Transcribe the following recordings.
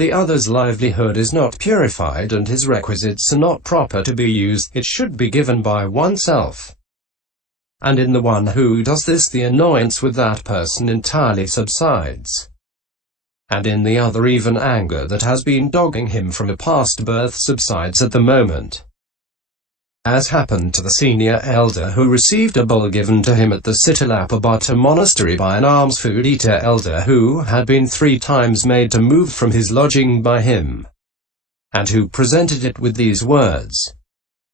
the other's livelihood is not purified and his requisites are not proper to be used, it should be given by oneself. And in the one who does this, the annoyance with that person entirely subsides. And in the other, even anger that has been dogging him from a past birth subsides at the moment. As happened to the senior elder who received a bowl given to him at the Sitalapabhata monastery by an alms-food eater elder who had been 3 times made to move from his lodging by him, and who presented it with these words: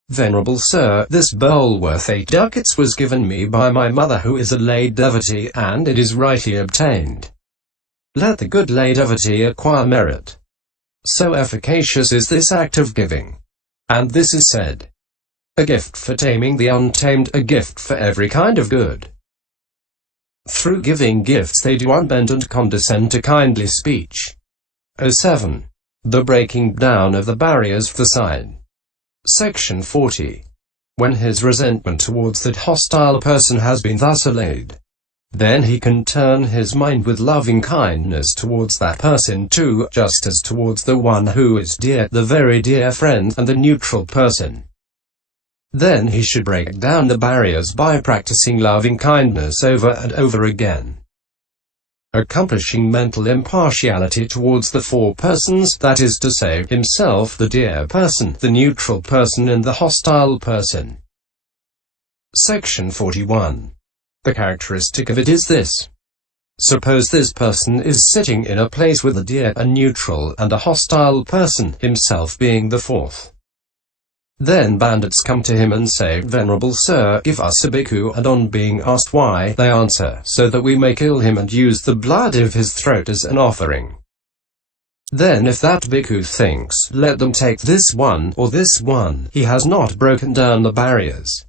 "Venerable Sir, this bowl worth 8 ducats was given me by my mother who is a lay devotee, and it is rightly obtained. Let the good lay devotee acquire merit." So efficacious is this act of giving. And this is said, a gift for taming the untamed, a gift for every kind of good. Through giving gifts they do unbend and condescend to kindly speech. 07. The breaking down of the barriers for the sign. Section 40. When his resentment towards that hostile person has been thus allayed, then he can turn his mind with loving kindness towards that person too, just as towards the one who is dear, the very dear friend, and the neutral person. Then he should break down the barriers by practicing loving kindness over and over again, accomplishing mental impartiality towards the 4 persons, that is to say, himself, the dear person, the neutral person, and the hostile person. Section 41. The characteristic of it is this. Suppose this person is sitting in a place with a dear, a neutral, and a hostile person, himself being the 4th. Then bandits come to him and say, "Venerable Sir, give us a bhikkhu," and on being asked why, they answer, "So that we may kill him and use the blood of his throat as an offering." Then if that bhikkhu thinks, "Let them take this one, or this one," he has not broken down the barriers.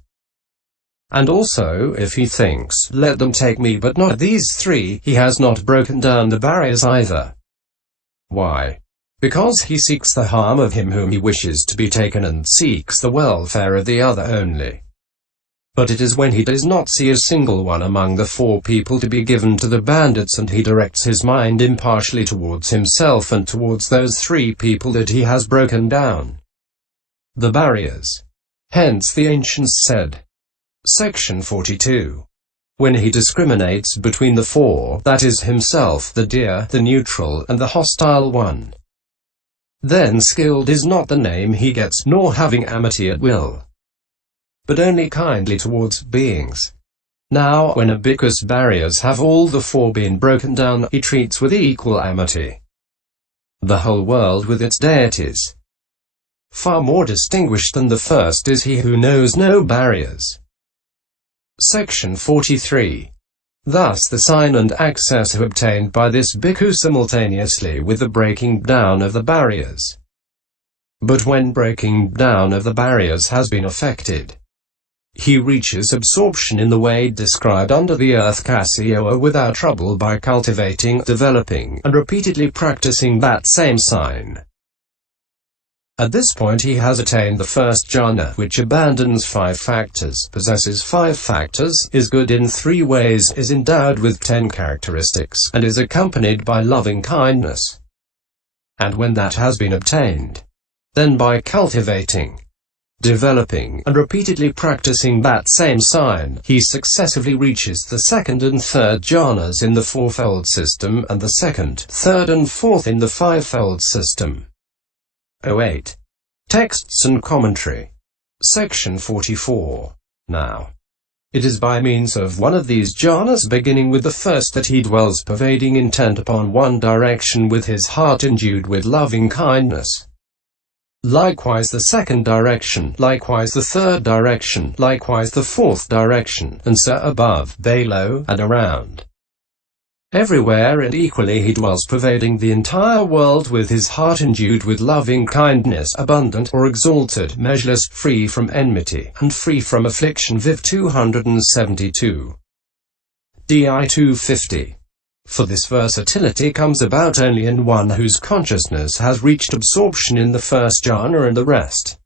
And also, if he thinks, "Let them take me but not these 3, he has not broken down the barriers either. Why? Because he seeks the harm of him whom he wishes to be taken and seeks the welfare of the other only. But it is when he does not see a single one among the 4 people to be given to the bandits, and he directs his mind impartially towards himself and towards those 3 people, that he has broken down the barriers. Hence the ancients said. Section 42. When he discriminates between the 4, that is himself, the dear, the neutral, and the hostile one, then skilled is not the name he gets, nor having amity at will, but only kindly towards beings. Now, when a bhikkhu's barriers have all the 4 been broken down, he treats with equal amity the whole world with its deities. Far more distinguished than the first is he who knows no barriers. Section 43. Thus the sign and access are obtained by this bhikkhu simultaneously with the breaking down of the barriers. But when breaking down of the barriers has been effected, he reaches absorption in the way described under the earth Kasyoa without trouble by cultivating, developing, and repeatedly practicing that same sign. At this point he has attained the first jhana, which abandons 5 factors, possesses 5 factors, is good in 3 ways, is endowed with 10 characteristics, and is accompanied by loving kindness. And when that has been obtained, then by cultivating, developing, and repeatedly practicing that same sign, he successively reaches the 2nd and 3rd jhanas in the 4-fold system, and the 2nd, 3rd and 4th in the 5-fold system. 08. Texts and Commentary. Section 44. Now, it is by means of one of these jhanas, beginning with the first, that he dwells pervading intent upon one direction with his heart endued with loving kindness. Likewise the 2nd direction, likewise the 3rd direction, likewise the 4th direction, and so above, below, and around. Everywhere and equally he dwells pervading the entire world with his heart endued with loving kindness, abundant or exalted, measureless, free from enmity, and free from affliction. Viv 272. Di 250. For this versatility comes about only in one whose consciousness has reached absorption in the first jhana and the rest.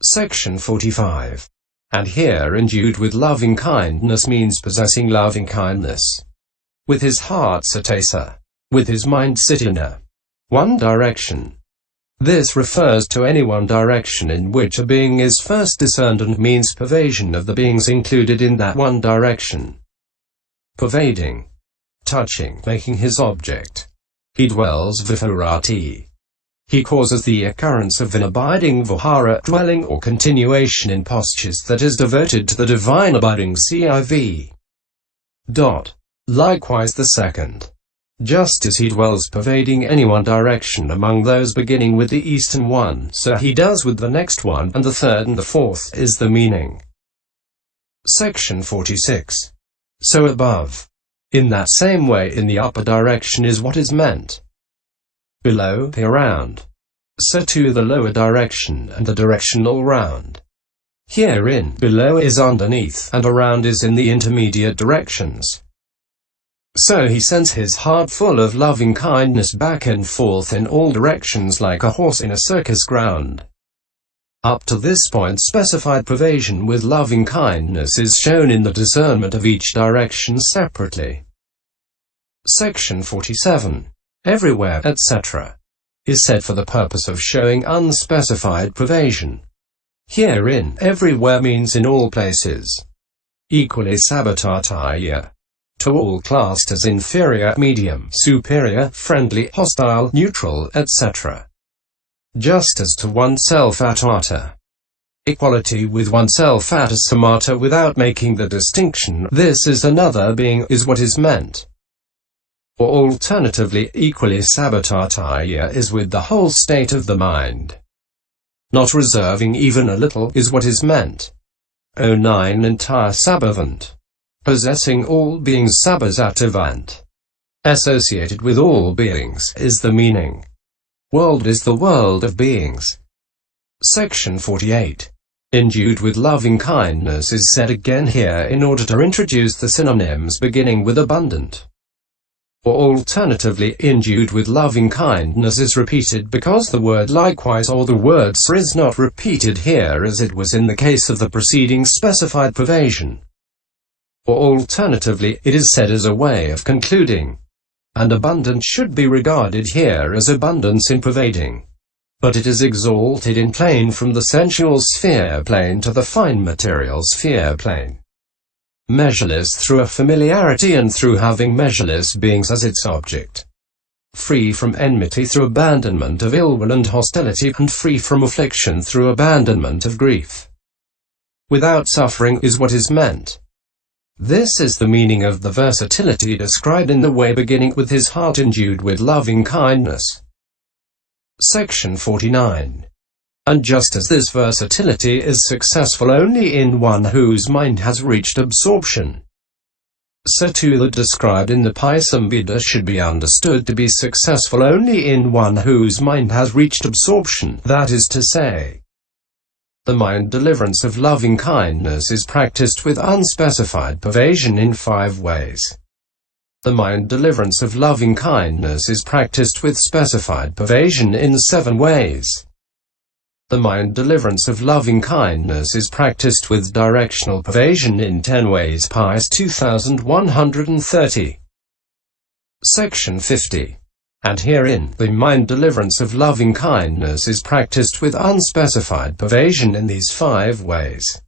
Section 45. And here endued with loving kindness means possessing loving kindness with his heart satesa, with his mind sitina, One direction. This refers to any one direction in which a being is first discerned and means pervasion of the beings included in that one direction. Pervading. Touching, making his object. He dwells viharati. He causes the occurrence of an abiding vihara, dwelling or continuation in postures that is devoted to the divine abiding civ. Likewise the second. Just as he dwells pervading any one direction among those beginning with the eastern one, so he does with the next one, and the third and the fourth, is the meaning. Section 46. So above. In that same way in the upper direction is what is meant. Below, around. So too the lower direction, and the direction all round. Herein, below is underneath, and around is in the intermediate directions. So he sends his heart full of loving kindness back and forth in all directions like a horse in a circus ground. Up to this point specified pervasion with loving kindness is shown in the discernment of each direction separately. Section 47. Everywhere, etc. is said for the purpose of showing unspecified pervasion. Herein, everywhere means in all places. Equally sabbatataya. To all classed as inferior, medium, superior, friendly, hostile, neutral, etc. Just as to oneself at utter. Equality with oneself at a samatha without making the distinction, this is another being, is what is meant. Or alternatively, equally sabbatataya is with the whole state of the mind. Not reserving even a little, is what is meant. O nine entire sabbhavant. Possessing all beings sabbhasattavant. Associated with all beings, is the meaning. World is the world of beings. Section 48. Endued with loving kindness is said again here in order to introduce the synonyms beginning with abundant. Or alternatively, endued with loving kindness is repeated because the word likewise or the word sir is not repeated here as it was in the case of the preceding specified pervasion. Or alternatively, it is said as a way of concluding. And abundant should be regarded here as abundance in pervading. But it is exalted in plane from the sensual sphere plane to the fine material sphere plane. Measureless through a familiarity and through having measureless beings as its object. Free from enmity through abandonment of ill will and hostility, and free from affliction through abandonment of grief. Without suffering is what is meant. This is the meaning of the versatility described in the way beginning with his heart endued with loving kindness. Section 49. And just as this versatility is successful only in one whose mind has reached absorption, so too that described in the Paisambhida should be understood to be successful only in one whose mind has reached absorption, that is to say, the mind deliverance of loving kindness is practiced with unspecified pervasion in 5 ways. The mind deliverance of loving kindness is practiced with specified pervasion in 7 ways. The mind deliverance of loving kindness is practiced with directional pervasion in 10 ways. Pies 2130. Section 50. And herein, the mind deliverance of loving kindness is practiced with unspecified pervasion in these 5 ways.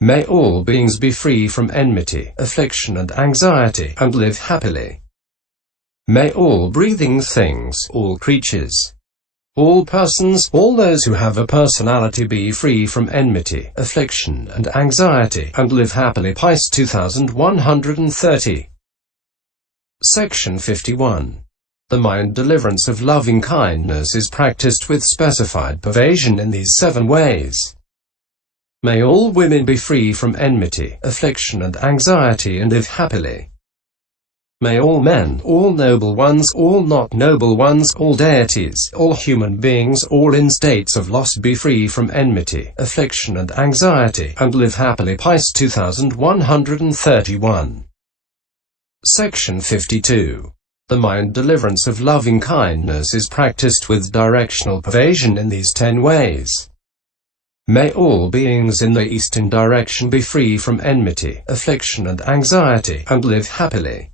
May all beings be free from enmity, affliction and anxiety, and live happily. May all breathing things, all creatures, all persons, all those who have a personality be free from enmity, affliction and anxiety, and live happily. Pies 2130. Section 51. The mind deliverance of loving kindness is practiced with specified pervasion in these 7 ways. May all women be free from enmity, affliction and anxiety and live happily. May all men, all noble ones, all not noble ones, all deities, all human beings, all in states of loss be free from enmity, affliction and anxiety, and live happily. Pies 2131. Section 52. The mind deliverance of loving kindness is practiced with directional pervasion in these 10 ways. May all beings in the eastern direction be free from enmity, affliction and anxiety, and live happily.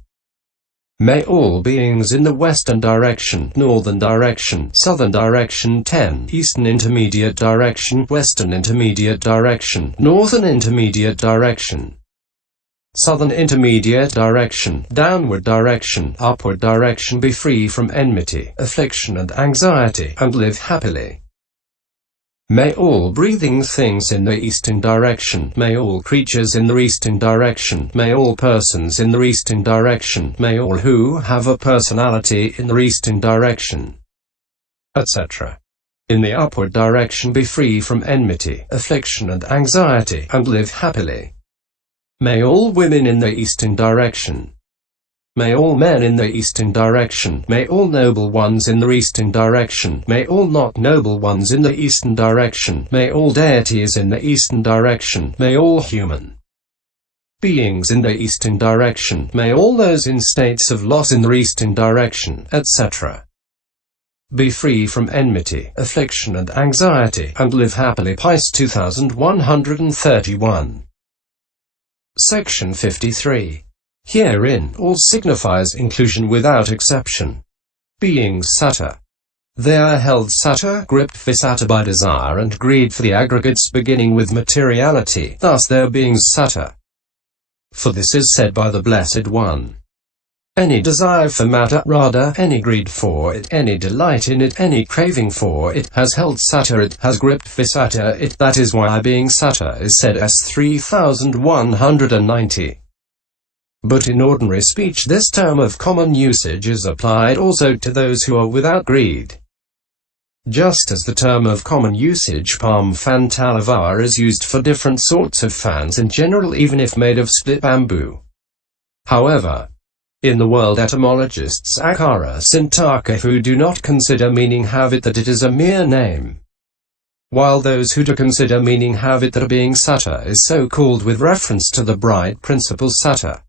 May all beings in the western direction, northern direction, southern direction, 10, eastern intermediate direction, western intermediate direction, northern intermediate direction, southern intermediate direction, downward direction, upward direction be free from enmity, affliction and anxiety, and live happily. May all breathing things in the eastern direction, may all creatures in the eastern direction, may all persons in the eastern direction, may all who have a personality in the eastern direction, etc., in the upward direction be free from enmity, affliction and anxiety, and live happily. May all women in the eastern direction, may all men in the eastern direction, may all noble ones in the eastern direction, may all not noble ones in the eastern direction, may all deities in the eastern direction, may all human beings in the eastern direction, may all those in states of loss in the eastern direction, etc., be free from enmity, affliction and anxiety, and live happily. Pice 2131. Section 53. Herein, all signifies inclusion without exception. Beings satta. They are held satta, gripped visatta by desire and greed for the aggregates beginning with materiality, thus their beings satta. For this is said by the Blessed One. Any desire for matter, rather, any greed for it, any delight in it, any craving for it, has held satta, it has gripped visatta, it. That is why being satta is said as 3190. But in ordinary speech this term of common usage is applied also to those who are without greed. Just as the term of common usage palm fan talavara is used for different sorts of fans in general even if made of split bamboo. However, in the world etymologists Akara Sintaka who do not consider meaning have it that it is a mere name, while those who do consider meaning have it that a being satta is so called with reference to the bright principle satta.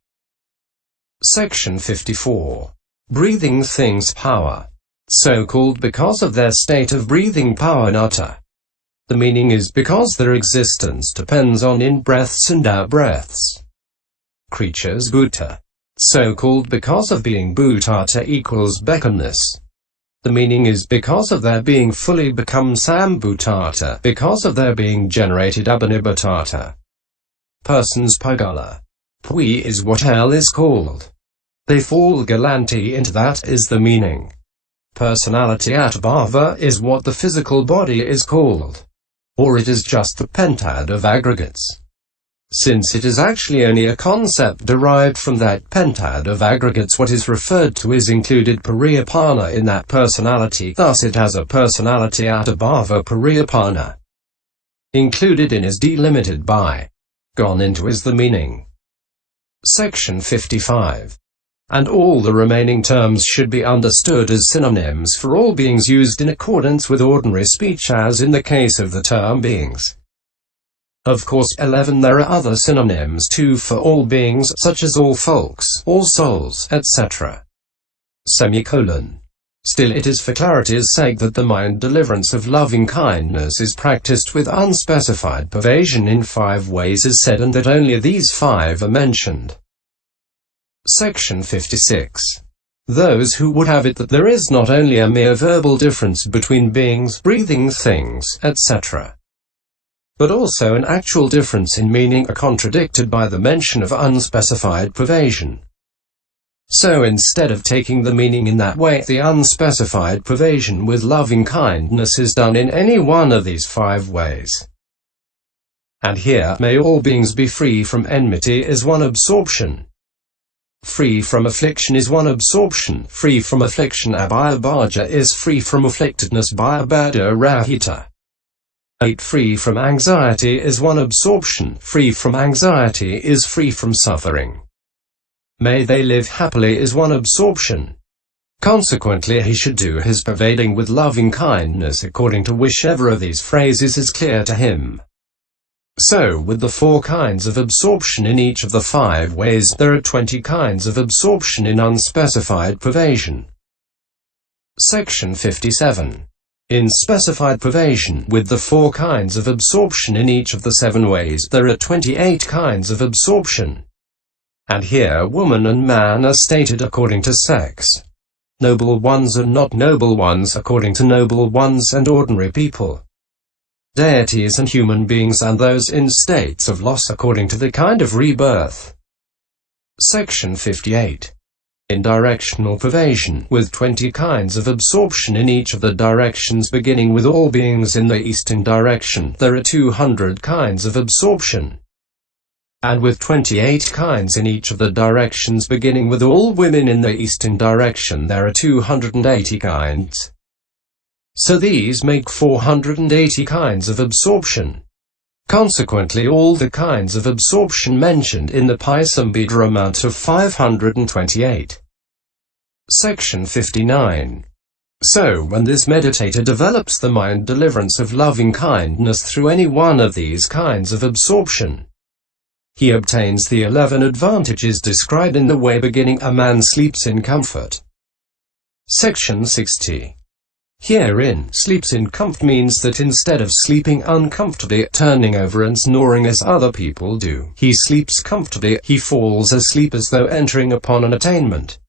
Section 54. Breathing things power. So called because of their state of breathing power nata. The meaning is because their existence depends on in-breaths and out-breaths. Creatures bhuta. So called because of being bhutata equals beckonness. The meaning is because of their being fully become sambhutata, because of their being generated abhinibhatata. Persons pagala. Pui is what hell is called. They fall galanti into that is the meaning. Personality atbhava is what the physical body is called. Or it is just the pentad of aggregates. Since it is actually only a concept derived from that pentad of aggregates, what is referred to is included pariyapana in that personality, thus it has a personality atbhava pariyapana. Included in is delimited by. Gone into is the meaning. Section 55. And all the remaining terms should be understood as synonyms for all beings used in accordance with ordinary speech as in the case of the term beings. Of course, 11 there are other synonyms too for all beings, such as all folks, all souls, etc. Semicolon. Still it is for clarity's sake that the mind deliverance of loving kindness is practiced with unspecified pervasion in 5 ways as said, and that only these 5 are mentioned. Section 56. Those who would have it that there is not only a mere verbal difference between beings, breathing things, etc., but also an actual difference in meaning are contradicted by the mention of unspecified pervasion. So instead of taking the meaning in that way, the unspecified pervasion with loving kindness is done in any one of these 5 ways. And here, may all beings be free from enmity is one absorption. Free from affliction is one absorption. Free from affliction abhaya is free from afflictedness bhaya rahita. 8. Free from anxiety is one absorption. Free from anxiety is free from suffering. May they live happily is one absorption. Consequently he should do his pervading with loving kindness according to whichever of these phrases is clear to him. So with the 4 kinds of absorption in each of the 5 ways, there are 20 kinds of absorption in unspecified pervasion. Section 57. In specified pervasion, with the 4 kinds of absorption in each of the 7 ways, there are 28 kinds of absorption. And here woman and man are stated according to sex. Noble ones and not noble ones according to noble ones and ordinary people. Deities and human beings and those in states of loss according to the kind of rebirth. Section 58. In directional pervasion, with 20 kinds of absorption in each of the directions beginning with all beings in the eastern direction, there are 200 kinds of absorption. And with 28 kinds in each of the directions beginning with all women in the eastern direction, there are 280 kinds. So these make 480 kinds of absorption. Consequently, all the kinds of absorption mentioned in the Pisambhita amount to 528. Section 59. So, when this meditator develops the mind deliverance of loving-kindness through any one of these kinds of absorption, he obtains the 11 advantages described in the way beginning a man sleeps in comfort. Section 60. Herein, sleeps in comfort means that instead of sleeping uncomfortably, turning over and snoring as other people do, he sleeps comfortably, he falls asleep as though entering upon an attainment.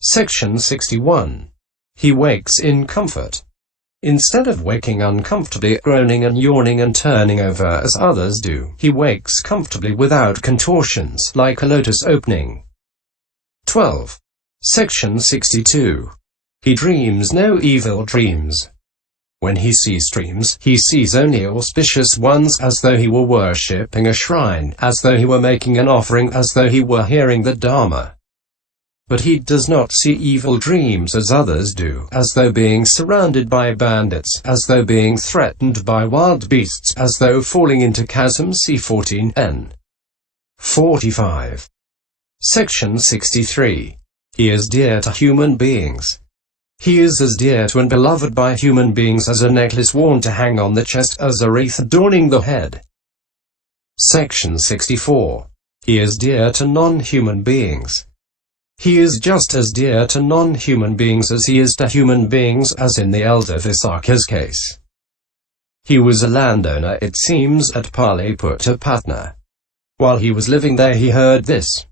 Section 61. He wakes in comfort. Instead of waking uncomfortably, groaning and yawning and turning over as others do, he wakes comfortably without contortions, like a lotus opening. 12. Section 62. He dreams no evil dreams. When he sees dreams, he sees only auspicious ones, as though he were worshipping a shrine, as though he were making an offering, as though he were hearing the Dharma. But he does not see evil dreams as others do, as though being surrounded by bandits, as though being threatened by wild beasts, as though falling into chasms. See 14 n. 45. Section 63. He is dear to human beings. He is as dear to and beloved by human beings as a necklace worn to hang on the chest, as a wreath adorning the head. Section 64. He is dear to non-human beings. He is just as dear to non-human beings as he is to human beings, as in the elder Visakha's case. He was a landowner, it seems, at Paliputta Patna. While he was living there he heard this.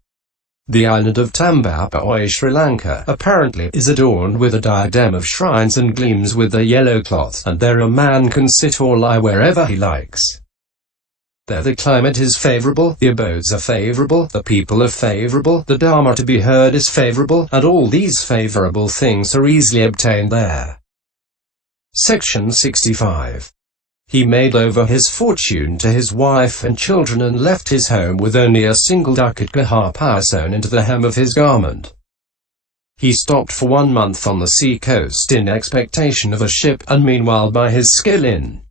The island of Tambapa, Sri Lanka, apparently is adorned with a diadem of shrines and gleams with a yellow cloth, and there a man can sit or lie wherever he likes. There the climate is favorable, the abodes are favorable, the people are favorable, the Dharma to be heard is favorable, and all these favorable things are easily obtained there. Section 65. He made over his fortune to his wife and children and left his home with only a single ducat kahapa sewn into the hem of his garment. He stopped for 1 month on the sea coast in expectation of a ship, and meanwhile by his skill in